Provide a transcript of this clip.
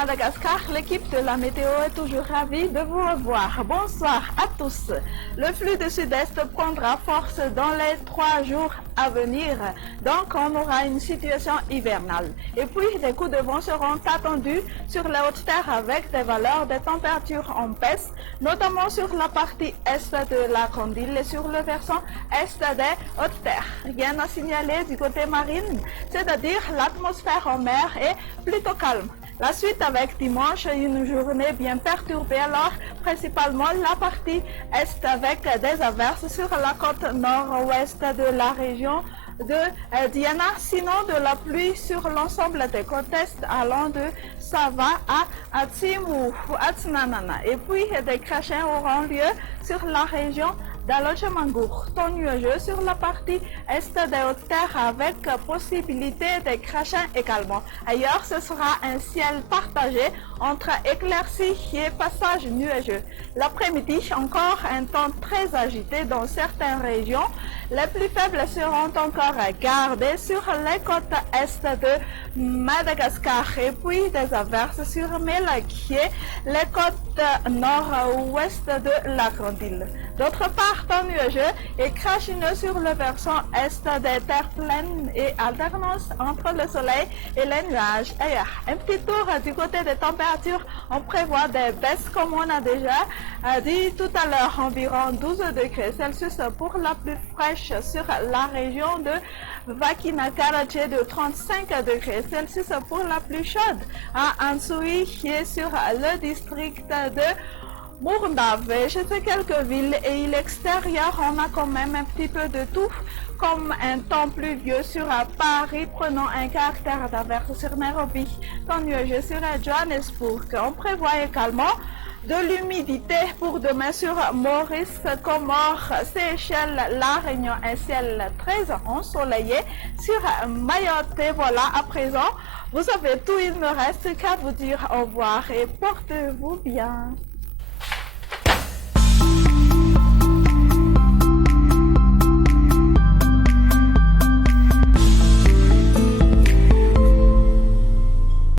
Madagascar, l'équipe de la météo est toujours ravie de vous revoir. Bonsoir à tous. Le flux de sud-est prendra force dans les 3 jours à venir. Donc, on aura une situation hivernale. Et puis, des coups de vent seront attendus sur les hautes terres avec des valeurs de température en baisse, notamment sur la partie est de la Condile et sur le versant est des hautes terres. Rien à signaler du côté marine, c'est-à-dire l'atmosphère en mer est plutôt calme. La suite avec dimanche, une journée bien perturbée, alors principalement la partie est avec des averses sur la côte nord-ouest de la région de Diana, sinon de la pluie sur l'ensemble des côtes est allant de Sava à Tsimou ou Atsinanana. Et puis des crachins auront lieu sur la région d'Alochamangour, temps nuageux sur la partie est des hautes terres avec possibilité de crachins également. Ailleurs, ce sera un ciel partagé entre éclaircies et passages nuageux. L'après-midi, encore un temps très agité dans certaines régions. Les plus faibles seront encore gardés sur les côtes est de Madagascar et puis des averses sur Melakie, les côtes nord-ouest de la Grande Île. D'autre part, temps nuageux et crachineux sur le versant est des terres pleines et alternance entre le soleil et les nuages. Ailleurs, un petit tour du côté des températures, on prévoit des baisses comme on a déjà dit tout à l'heure, environ 12 degrés Celsius pour la plus fraîche sur la région de Vakina Karachi, de 35 degrés Celsius pour la plus chaude à Ansoui et sur le district de Mourndave. Chez ces quelques villes et l'extérieur, on a quand même un petit peu de tout, comme un temps pluvieux sur Paris, prenant un caractère d'averse sur Nairobi, temps nuageux sur Johannesburg. On prévoit également de l'humidité pour demain sur Maurice, Comores, Seychelles, La Réunion, un ciel très ensoleillé sur Mayotte. Et voilà, à présent, vous savez tout, il ne reste qu'à vous dire au revoir et portez-vous bien.